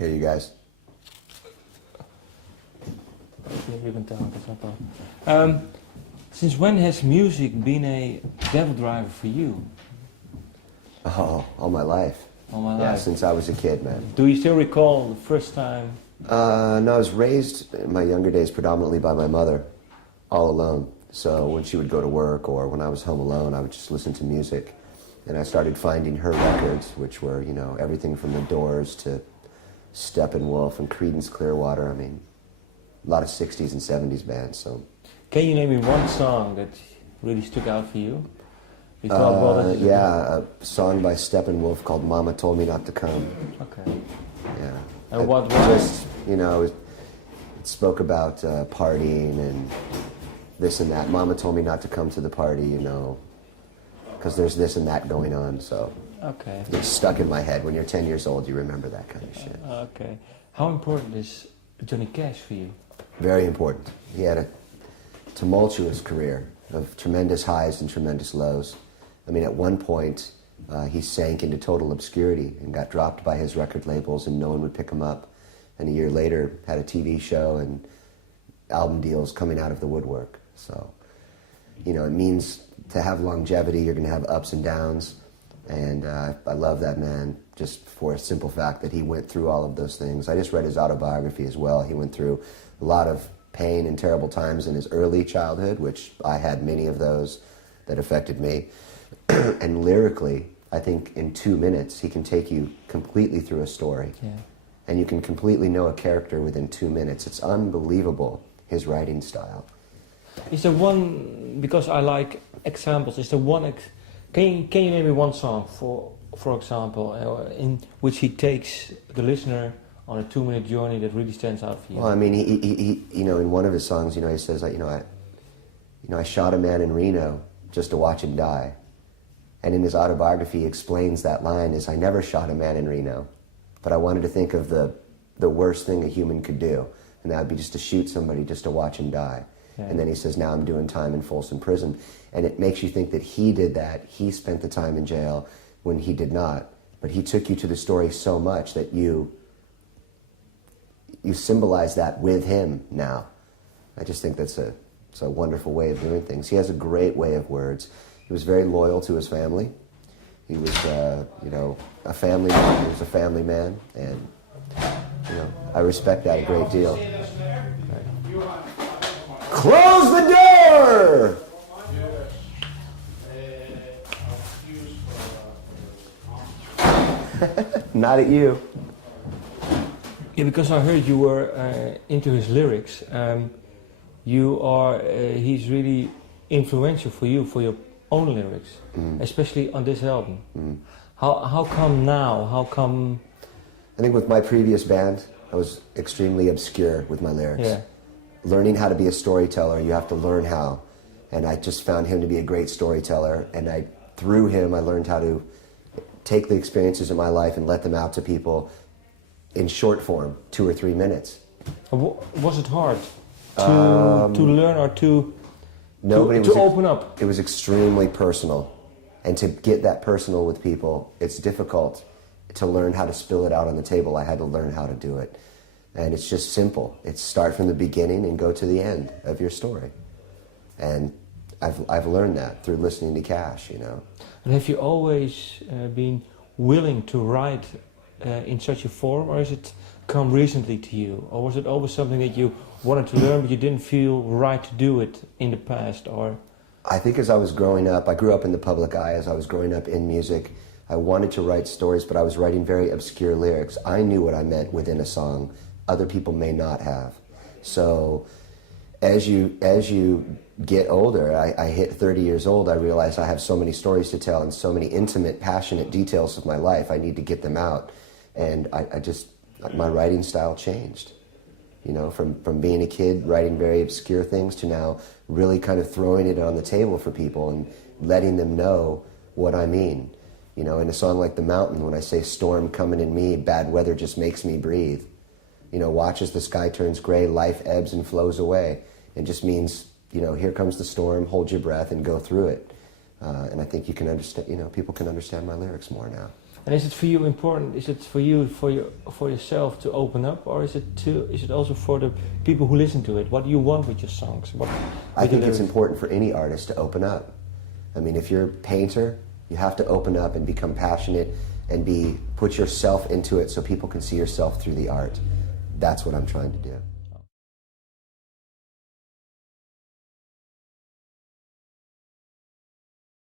Okay, you guys. You can tell, that's no problem. Since when has music been a DevilDriver for you? Oh, all my life. All my life? Yeah, since I was a kid, man. Do you still recall the first time? No, I was raised in my younger days predominantly by my mother, all alone. So when she would go to work or when I was home alone, I would just listen to music. And I started finding her records, which were, you know, everything from The Doors to Steppenwolf and Creedence Clearwater. I mean, a lot of 60s and 70s bands. So, can you name me one song that really stuck out for you? You thought, well, yeah, a song by Steppenwolf called "Mama Told Me Not to Come." Okay. Yeah. And what was just, you know, it spoke about partying and this and that. Mama told me not to come to the party, you know, because there's this and that going on. So okay, it's stuck in my head. When you're 10 years old, you remember that kind of shit. Okay. How important is Johnny Cash for you? Very important. He had a tumultuous career of tremendous highs and tremendous lows. I mean, at one point, he sank into total obscurity and got dropped by his record labels and no one would pick him up. And a year later, had a TV show and album deals coming out of the woodwork. So, you know, it means to have longevity, you're going to have ups and downs. And I love that man just for a simple fact that he went through all of those things. I just read his autobiography as well. He went through a lot of pain and terrible times in his early childhood, which I had many of those that affected me. And lyrically, I think in 2 minutes, he can take you completely through a story. Yeah. And you can completely know a character within 2 minutes. It's unbelievable, his writing style. Is there one, because I like examples, is there one, can you name me one song, for example, in which he takes the listener on a 2-minute journey that really stands out for you? Well, I mean, he you know, in one of his songs, you know, he says, I shot a man in Reno just to watch him die. And in his autobiography, he explains that line is, I never shot a man in Reno, but I wanted to think of the worst thing a human could do, and that would be just to shoot somebody just to watch him die. Yeah. And then he says, now I'm doing time in Folsom Prison. And it makes you think that he did that. He spent the time in jail when he did not. But he took you to the story so much that you symbolize that with him now. I just think it's a wonderful way of doing things. He has a great way of words. He was very loyal to his family. He was, you know, a family man. He was a family man, and you know, I respect that a great deal. Close the door! Not at you. Yeah, because I heard you were into his lyrics. He's really influential for you, for your own lyrics, especially on this album. How come now? How come? I think with my previous band, I was extremely obscure with my lyrics. Yeah. Learning how to be a storyteller, you have to learn how. And I just found him to be a great storyteller, and through him, I learned how to take the experiences of my life and let them out to people in short form, 2 or 3 minutes. Was it hard to learn or to open up? It was extremely personal. And to get that personal with people, it's difficult to learn how to spill it out on the table. I had to learn how to do it. And it's just simple. It's start from the beginning and go to the end of your story. And I've learned that through listening to Cash, you know. And have you always been willing to write in such a form, or has it come recently to you? Or was it always something that you wanted to learn but you didn't feel right to do it in the past? Or I think as I was growing up, I grew up in the public eye. As I was growing up in music, I wanted to write stories, but I was writing very obscure lyrics. I knew what I meant within a song. Other people may not have. So as you get older, I hit 30 years old, I realized I have so many stories to tell and so many intimate, passionate details of my life. I need to get them out. And my writing style changed. You know, from being a kid writing very obscure things to now really kind of throwing it on the table for people and letting them know what I mean. You know, in a song like The Mountain, when I say storm coming in me, bad weather just makes me breathe. You know, watch as the sky turns gray, life ebbs and flows away. It just means, you know, here comes the storm, hold your breath and go through it. And I think you can understand, you know, people can understand my lyrics more now. And is it for you important? Is it for you for yourself to open up, or is it also for the people who listen to it? What do you want with your songs? I think it's important for any artist to open up. I mean, if you're a painter, you have to open up and become passionate and put yourself into it so people can see yourself through the art. That's what I'm trying to do.